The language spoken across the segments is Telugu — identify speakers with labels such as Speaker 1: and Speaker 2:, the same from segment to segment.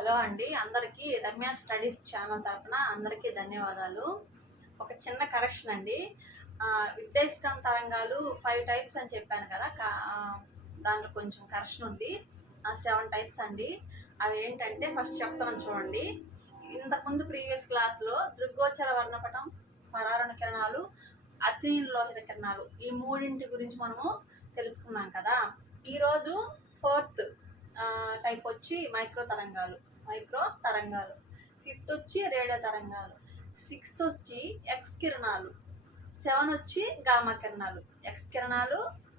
Speaker 1: హలో అండి. అందరికీ రమ్య స్టడీస్ ఛానల్ తరఫున అందరికీ ధన్యవాదాలు. ఒక చిన్న కరెక్షన్ అండి. ఆ, విద్యాస్కం తరంగాలు ఫైవ్ టైప్స్ అని చెప్పాను కదా కా- దాంట్లో కొంచెం కరెక్షన్ ఉంది. సెవెన్ టైప్స్ అండి. అవి ఏంటంటే ఫస్ట్ చెప్తాను చూడండి. ఇంతకుముందు ప్రీవియస్ క్లాస్లో దృగ్గోచర వర్ణపటం పరారణ కిరణాలు అగ్ని లోహిత కిరణాలు ఈ మూడింటి గురించి మనము తెలుసుకున్నాం కదా. ఈరోజు ఫోర్త్ టైప్ వచ్చి మైక్రో తరంగాలు. మైక్రో తరంగాలు. ఫిఫ్త్ వచ్చి రేడియో తరంగాలు. సిక్స్త్ వచ్చి ఎక్స్ కిరణాలు. సెవెన్ వచ్చి గామా కిరణాలు. ఎక్స్ కిరణాలు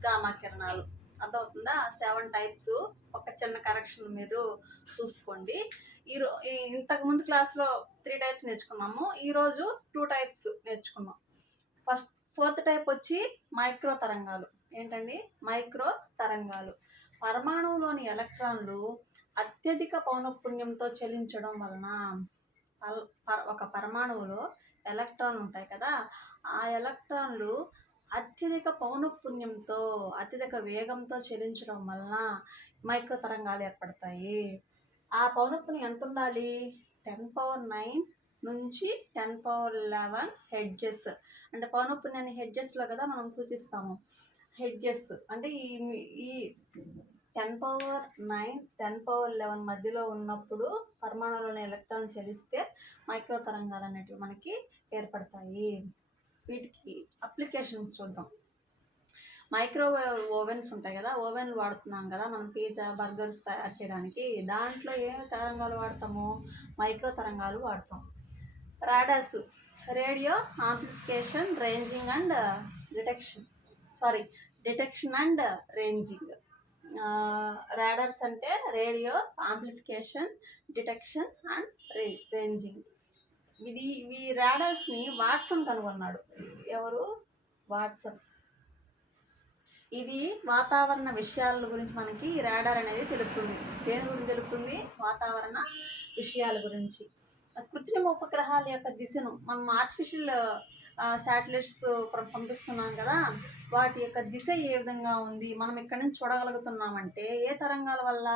Speaker 1: గామా కిరణాలు. అర్థమవుతుందా? సెవెన్ టైప్స్ ఒక చిన్న కరెక్షన్ మీరు చూసుకోండి. ఈ ఇంతకుముందు క్లాస్లో త్రీ టైప్స్ నేర్చుకున్నాము. ఈరోజు టూ టైప్స్ నేర్చుకున్నాం. ఫస్ట్ ఫోర్త్ టైప్ వచ్చి మైక్రో తరంగాలు. ఏంటండి? మైక్రో తరంగాలు. పరమాణువులోని ఎలక్ట్రాన్లు అత్యధిక పౌనఃపుణ్యంతో చలించడం వలన పల్- ఒక పరమాణువులో ఎలక్ట్రాన్లు ఉంటాయి కదా ఆ ఎలక్ట్రాన్లు అత్యధిక పౌనఃపుణ్యంతో అత్యధిక వేగంతో చలించడం వలన మైక్రో తరంగాలు ఏర్పడతాయి. ఆ పౌనఃపుణ్యం ఎంత ఉండాలి? టెన్ పవర్ నైన్ నుంచి టెన్ పవర్ లెవెన్ హెడ్జెస్. అంటే పౌనఃపుణ్యాన్ని హెడ్జెస్లో కదా మనం సూచిస్తాము. హెడ్జెస్. అంటే ఈ ఈ ten power nine ten power eleven మధ్యలో ఉన్నప్పుడు పరమాణులోని ఎలక్ట్రాన్ చెలిస్తే మైక్రో తరంగాలు అనేటివి మనకి ఏర్పడతాయి. వీటికి అప్లికేషన్స్ చూద్దాం. మైక్రోవేవ్ ఓవెన్స్ ఉంటాయి కదా ఓవెన్ వాడుతున్నాం కదా మనం పిజ్జా బర్గర్స్ తయారు చేయడానికి. దాంట్లో ఏ తరంగాలు వాడతాము? మైక్రో తరంగాలు వాడతాం. Radars radio amplification ranging and detection. Sorry detection and ranging. Radars అంటే radio amplification detection and ra ranging ఇది ఈ రాడర్స్ని వాట్సన్ కనుగొన్నాడు. ఎవరు? వాట్సన్. ఇది వాతావరణ విషయాల గురించి మనకి ఈ రాడార్ అనేది తెలుపుతుంది. దేని గురించి తెలుపుతుంది? వాతావరణ విషయాల గురించి. కృత్రిమ ఉపగ్రహాల యొక్క దిశను మనం ఆర్టిఫిషియల్ శాటిలైట్స్ పంపిస్తున్నాం కదా వాటి యొక్క దిశ ఏ విధంగా ఉంది మనం ఇక్కడ నుంచి చూడగలుగుతున్నామంటే ఏ తరంగాల వల్ల?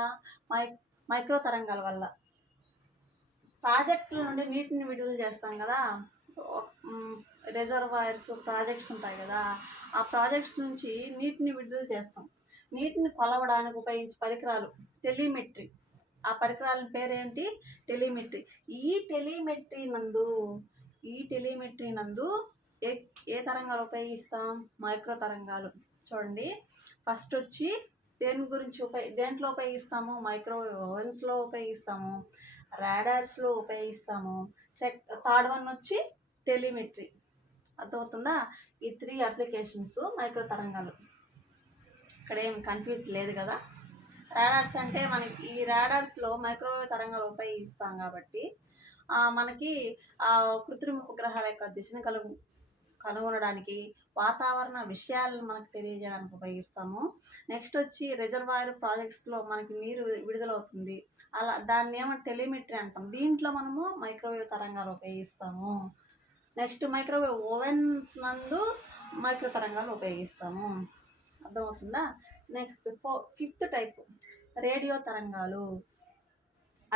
Speaker 1: మై మైక్రో తరంగాల వల్ల. ప్రాజెక్టుల నుండి నీటిని విడుదల చేస్తాం కదా రిజర్వాయర్స్ ప్రాజెక్ట్స్ ఉంటాయి కదా ఆ ప్రాజెక్ట్స్ నుంచి నీటిని విడుదల చేస్తాం. నీటిని కొలవడానికి ఉపయోగించే పరికరాలు టెలిమెట్రీ. ఆ పరికరాల పేరేంటి? టెలిమెట్రీ. ఈ టెలిమెట్రీ నందు ఈ టెలిమెట్రీ నందు ఏ ఏ తరంగాలు ఉపయోగిస్తాం? మైక్రో తరంగాలు. చూడండి. ఫస్ట్ వచ్చి దేని గురించి ఉపయోగ దేంట్లో ఉపయోగిస్తాము? మైక్రోవేవ్ ఓవెన్స్లో ఉపయోగిస్తాము. రాడార్స్లో ఉపయోగిస్తాము. సెక్ థర్డ్ వన్ వచ్చి టెలిమెట్రీ. అర్థమవుతుందా? ఈ త్రీ అప్లికేషన్స్ మైక్రో తరంగాలు. ఇక్కడ ఏం కన్ఫ్యూజ్ లేదు కదా? రాడార్స్ అంటే మనకి ఈ రాడార్స్లో మైక్రోవేవ్ తరంగాలు ఉపయోగిస్తాం కాబట్టి మనకి ఆ కృత్రిమ ఉపగ్రహాల యొక్క దిశను కలుగు కనుగొనడానికి వాతావరణ విషయాలను మనకు తెలియజేయడానికి ఉపయోగిస్తాము. నెక్స్ట్ వచ్చి రిజర్వాయర్ ప్రాజెక్ట్స్లో మనకి నీరు విడుదలవుతుంది. అలా దాన్ని ఏమో టెలిమెట్రీ అంటాం. దీంట్లో మనము మైక్రోవేవ్ తరంగాలు ఉపయోగిస్తాము. నెక్స్ట్ మైక్రోవేవ్ ఓవెన్స్ నందు మైక్రో తరంగాలు ఉపయోగిస్తాము. అర్థమవుతుందా? నెక్స్ట్ ఫో ఫిఫ్త్ టైప్ రేడియో తరంగాలు.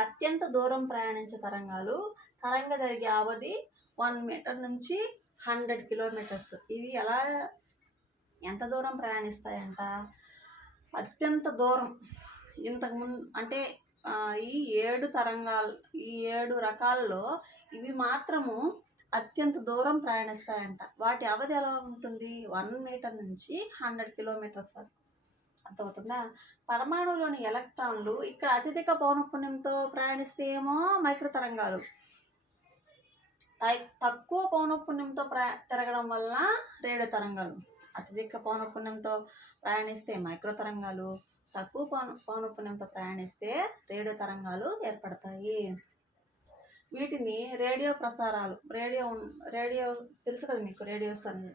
Speaker 1: అత్యంత దూరం ప్రయాణించే తరంగాలు తరంగ జరిగే అవధి వన్ మీటర్ నుంచి హండ్రెడ్ కిలోమీటర్స్. ఇవి ఎలా ఎంత దూరం ప్రయాణిస్తాయంట? అత్యంత దూరం. ఇంతకుముందు అంటే ఈ ఏడు తరంగాలు ఈ ఏడు రకాల్లో ఇవి మాత్రము అత్యంత దూరం ప్రయాణిస్తాయంట. వాటి అవధి ఎలా ఉంటుంది? వన్ మీటర్ నుంచి హండ్రెడ్ కిలోమీటర్స్ వరకు. అర్థమవుతుందా? పరమాణువులోని ఎలక్ట్రాన్లు ఇక్కడ అత్యధిక పౌనఃపుణ్యంతో ప్రయాణిస్తే ఏమో మైక్రో తరంగాలు. తై- తక్కువ పౌనఃపుణ్యంతో ప్ర తిరగడం వల్ల రేడియో తరంగాలు. అత్యధిక పౌనఃపుణ్యంతో ప్రయాణిస్తే మైక్రో తరంగాలు తక్కువ పౌన పౌనఃపుణ్యంతో ప్రయాణిస్తే రేడియో తరంగాలు ఏర్పడతాయి. వీటిని రేడియో ప్రసారాలు రేడియో రేడియో తెలుసు కదా మీకు రేడియోస్ అని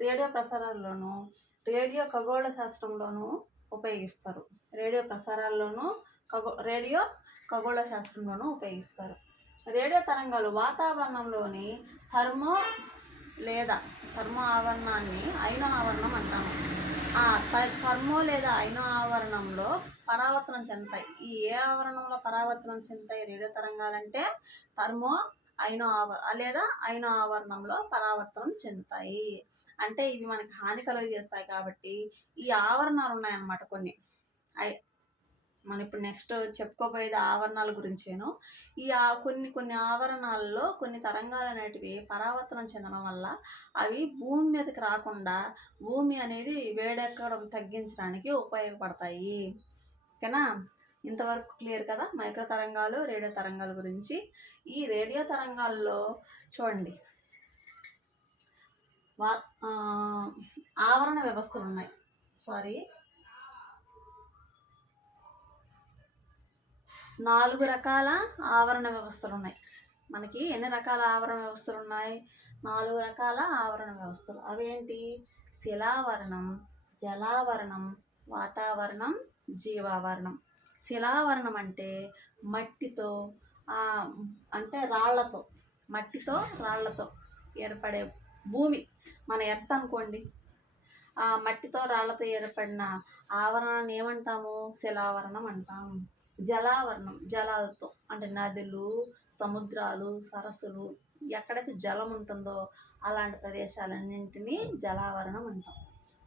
Speaker 1: రేడియో ప్రసారాల్లోనూ రేడియో ఖగోళ శాస్త్రంలోనూ ఉపయోగిస్తారు. రేడియో ప్రసారాల్లోనూ ఖగో రేడియో ఖగోళ శాస్త్రంలోనూ ఉపయోగిస్తారు. రేడియో తరంగాలు వాతావరణంలోని థర్మో లేదా థర్మో ఆవరణాన్ని ఐనో ఆవరణం అంటాము ఆ థర్మో లేదా ఐనో ఆవరణంలో పరావర్తనం చెందుతాయి. ఈ ఏ ఆవరణంలో పరావర్తనం చెందుతాయి రేడియో తరంగాలంటే? థర్మో ఐనో ఆవ లేదా అయినో ఆవరణంలో పరావర్తనం చెందుతాయి. అంటే ఇవి మనకి హాని కలుగజేస్తాయి కాబట్టి ఈ ఆవరణాలు ఉన్నాయన్నమాట కొన్ని. అయి మనం ఇప్పుడు నెక్స్ట్ చెప్పుకోబోయేది ఆవరణాల గురించేను. ఈ ఆ కొన్ని కొన్ని ఆవరణాల్లో కొన్ని తరంగాలు అనేటివి పరావర్తనం చెందడం వల్ల అవి భూమి మీదకి రాకుండా భూమి అనేది వేడెక్కడం తగ్గించడానికి ఉపయోగపడతాయి. ఓకేనా? ఇంతవరకు క్లియర్ కదా? మైక్రో తరంగాలు రేడియో తరంగాల గురించి. ఈ రేడియో తరంగాల్లో చూడండి. వా ఆవరణ వ్యవస్థలు ఉన్నాయి. సారీ. నాలుగు రకాల ఆవరణ వ్యవస్థలు ఉన్నాయి. మనకి ఎన్ని రకాల ఆవరణ వ్యవస్థలు ఉన్నాయి? నాలుగు రకాల ఆవరణ వ్యవస్థలు. అవేంటి? శిలావరణం జలావరణం వాతావరణం జీవావరణం. శిలావరణం అంటే మట్టితో అంటే రాళ్ళతో మట్టితో రాళ్ళతో ఏర్పడే భూమి. మన ఎర్త్ అనుకోండి. ఆ మట్టితో రాళ్ళతో ఏర్పడిన ఆవరణాన్ని ఏమంటాము? శిలావరణం అంటాం. జలావరణం జలాలతో అంటే నదులు సముద్రాలు సరస్సులు ఎక్కడైతే జలం ఉంటుందో అలాంటి ప్రదేశాలన్నింటినీ జలావరణం అంటాం.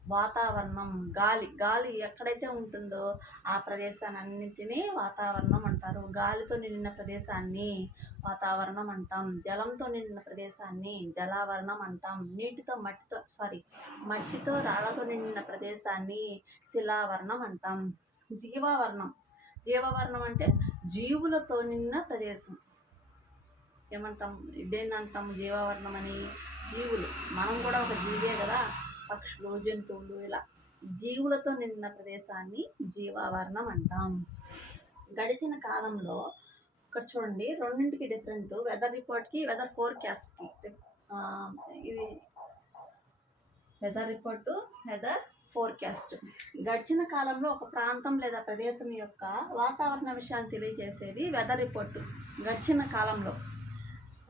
Speaker 1: వాతావరణం గాలి. గాలి ఎక్కడైతే ఉంటుందో ఆ ప్రదేశాన్నింటినీ వాతావరణం అంటారు. గాలితో నిండిన ప్రదేశాన్ని వాతావరణం అంటాం. జలంతో నిండిన ప్రదేశాన్ని జలావరణం అంటాం. నీటితో మట్టితో సారీ మట్టితో రాళ్ళతో నిండిన ప్రదేశాన్ని శిలావరణం అంటాం. జీవావరణం. జీవావరణం అంటే జీవులతో నిండిన ప్రదేశం. ఏమంటాం? ఇదేనంటాం జీవావరణం అని జీవులు. మనం కూడా ఒక జీవే కదా. పక్షులు జంతువులు ఇలా జీవులతో నిండిన ప్రదేశాన్ని జీవావరణం అంటాం. గడిచిన కాలంలో ఇక్కడ చూడండి రెండింటికి డిఫరెంట్ వెదర్ రిపోర్ట్కి వెదర్ ఫోర్కాస్ట్కి ఇది వెదర్ రిపోర్టు వెదర్ ఫోర్కాస్ట్ గడిచిన కాలంలో ఒక ప్రాంతం లేదా ప్రదేశం యొక్క వాతావరణ విషయాన్ని తెలియజేసేది వెదర్ రిపోర్టు గడిచిన కాలంలో.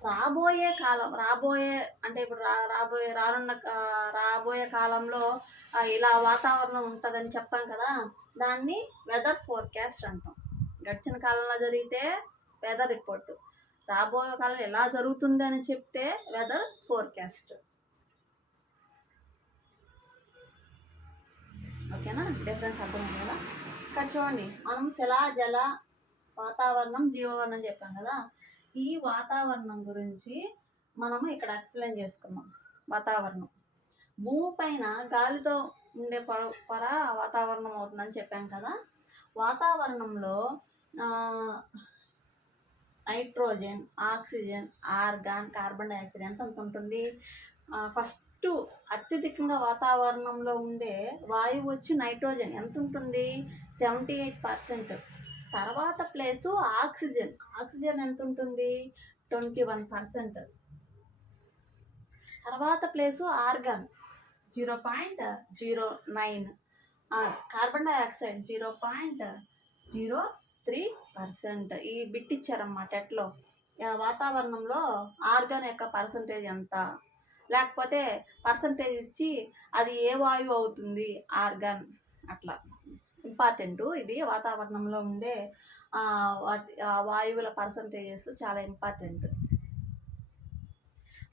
Speaker 1: రాబోయే కాలం రాబోయే అంటే ఇప్పుడు రా రాబోయే రానున్న రాబోయే కాలంలో ఇలా వాతావరణం ఉంటుందని చెప్తాం కదా దాన్ని వెదర్ ఫోర్కాస్ట్ అంటాం. గడిచిన కాలంలో జరిగితే వెదర్ రిపోర్టు రాబోయే కాలం ఎలా జరుగుతుంది అని చెప్తే వెదర్ ఫోర్కాస్ట్ ఓకేనా డిఫరెన్స్ అర్థమైంది కదా? ఇక్కడ చూడండి మనం శిలా జల వాతావరణం జీవవర్ణం చెప్పాం కదా. ఈ వాతావరణం గురించి మనము ఇక్కడ ఎక్స్ప్లెయిన్ చేసుకున్నాం వాతావరణం. భూమి పైన గాలితో ఉండే పొర పొర వాతావరణం అవుతుందని చెప్పాం కదా. వాతావరణంలో nitrogen oxygen argon carbon dioxide ఎంత అంత ఉంటుంది? ఫస్ట్ అత్యధికంగా వాతావరణంలో ఉండే వాయువు వచ్చి నైట్రోజన్. ఎంత ఉంటుంది? Seventy eight percent. తర్వాత ప్లేసు ఆక్సిజన్. ఆక్సిజన్ ఎంత ఉంటుంది ట్వంటీ వన్ పర్సెంట్. తర్వాత place argon. Zero point zero nine. Carbon dioxide zero point zero three percent. ఈ బిట్ ఇచ్చారన్నమాట ఎట్లో వాతావరణంలో ఆర్గాన్ యొక్క పర్సంటేజ్ ఎంత? లేకపోతే పర్సంటేజ్ ఇచ్చి అది ఏ వాయువు అవుతుంది? ఆర్గాన్. అట్లా. ఇంపార్టెంట్ ఇది వాతావరణంలో ఉండే వాటి వాయువుల పర్సంటేజెస్ చాలా ఇంపార్టెంట్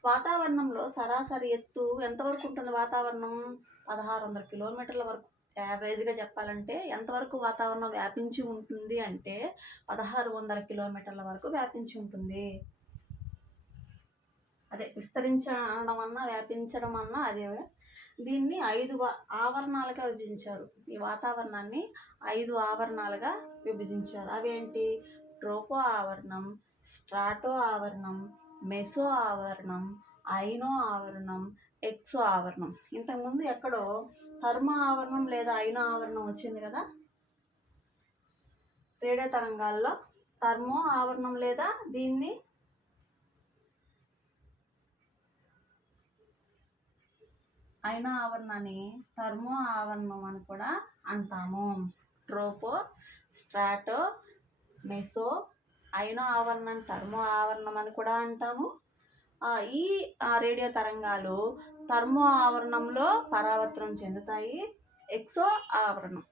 Speaker 1: వాతావరణంలో సరాసరి ఎత్తు ఎంతవరకు ఉంటుంది వాతావరణం? పదహారు వందల కిలోమీటర్ల వరకు. యావరేజ్గా చెప్పాలంటే ఎంతవరకు వాతావరణం వ్యాపించి ఉంటుంది అంటే పదహారు వందల కిలోమీటర్ల వరకు వ్యాపించి ఉంటుంది. అదే విస్తరించడం అన్నా వ్యాపించడం అన్నా అదే దీన్ని ఐదు వా- ఆవరణాలుగా విభజించారు. ఈ వాతావరణాన్ని ఐదు ఆవరణాలుగా విభజించారు. అవేంటి? ట్రోపో ఆవరణం స్ట్రాటో ఆవరణం మెసో ఆవరణం ఐనో ఆవరణం ఎక్సో ఆవరణం. ఇంతకుముందు ఎక్కడో థర్మో ఆవరణం లేదా ఐనో ఆవరణం వచ్చింది కదా? రేడియో తరంగాల్లో థర్మో ఆవరణం లేదా దీన్ని ఐనో ఆవరణాన్ని థర్మో ఆవరణం అని కూడా అంటాము. ట్రోపో స్ట్రాటో మెసో ఐనో ఆవరణాన్ని థర్మో ఆవరణం అని కూడా అంటాము. ఈ ఆ, రేడియో తరంగాలు థర్మో ఆవరణంలో పరావర్తనం చెందుతాయి. ఎక్సో ఆవరణం.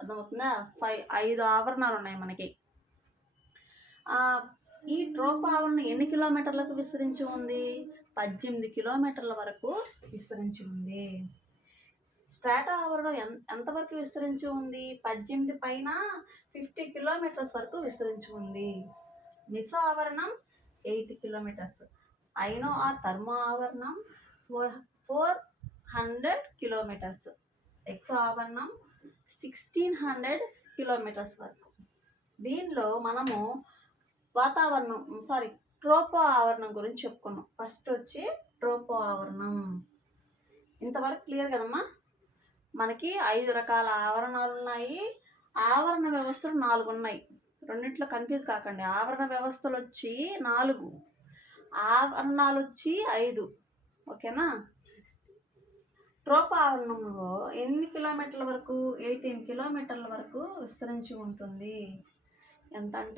Speaker 1: అర్థమవుతుందా? ఫైవ్ ఐదు ఆవరణాలు ఉన్నాయి మనకి. ఈ ట్రోప్ ఆవరణ ఎన్ని కిలోమీటర్లకు విస్తరించి ఉంది? పద్దెనిమిది కిలోమీటర్ల వరకు విస్తరించి ఉంది. స్ట్రాటా ఆవరణం ఎన్ ఎంతవరకు విస్తరించి ఉంది? పద్దెనిమిది పైన ఫిఫ్టీ కిలోమీటర్స్ వరకు విస్తరించి ఉంది. మిసో ఆవరణం eight kilometres. Iono or thermo ఆవరణం four four hundred kilometres. Exo ఆవరణం సిక్స్టీన్ హండ్రెడ్ కిలోమీటర్స్ వరకు. దీనిలో మనము వాతావరణం సారీ ట్రోపో ఆవరణం గురించి చెప్పుకున్నాం. ఫస్ట్ వచ్చి ట్రోపో ఆవరణం ఇంతవరకు క్లియర్ కదమ్మా? మనకి ఐదు రకాల ఆవరణాలు ఉన్నాయి. ఆవరణ వ్యవస్థలు నాలుగు ఉన్నాయి. రెండిట్లో కన్ఫ్యూజ్ కాకండి. ఆవరణ వ్యవస్థలు వచ్చి నాలుగు. ఆవరణాలు వచ్చి ఐదు. ఓకేనా ట్రోప ఆవరణంలో ఎన్ని కిలోమీటర్ల వరకు? ఎయిటీన్ కిలోమీటర్ల వరకు విస్తరించి ఉంటుంది. ఎంతంట?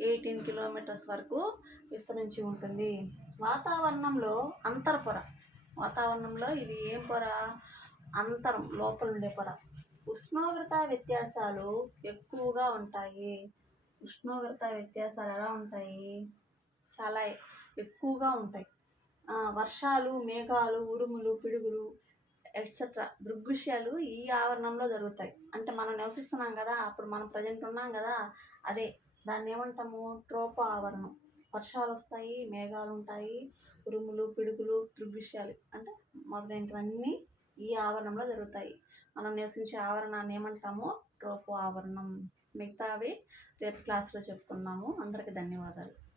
Speaker 1: ఎయిటీన్ కిలోమీటర్స్ వరకు విస్తరించి ఉంటుంది. వాతావరణంలో అంతర్పొర. వాతావరణంలో ఇది ఏం పొర? అంతరం లోపల ఉండే పొర. ఉష్ణోగ్రత వ్యత్యాసాలు ఎక్కువగా ఉంటాయి. ఉష్ణోగ్రత వ్యత్యాసాలు ఎలా ఉంటాయి? చాలా ఎక్కువగా ఉంటాయి. వర్షాలు మేఘాలు ఉరుములు పిడుగులు ఎట్సెట్రా దృగ్విషయాలు ఈ ఆవరణంలో జరుగుతాయి. అంటే మనం నివసిస్తున్నాం కదా అప్పుడు మనం ప్రజెంట్ ఉన్నాం కదా అదే. దాన్ని ఏమంటాము? ట్రోప ఆవరణం. వర్షాలు వస్తాయి మేఘాలు ఉంటాయి ఉరుములు పిడుగులు దృగ్విషయాలు. అంటే మొదలైనవన్నీ ఈ ఆవరణంలో జరుగుతాయి. మనం నివసించే ఆవరణాన్ని ఏమంటాము? ట్రోపో ఆవరణం. మిగతావి రేపు క్లాస్లో చెప్పుకున్నాము అందరికీ ధన్యవాదాలు.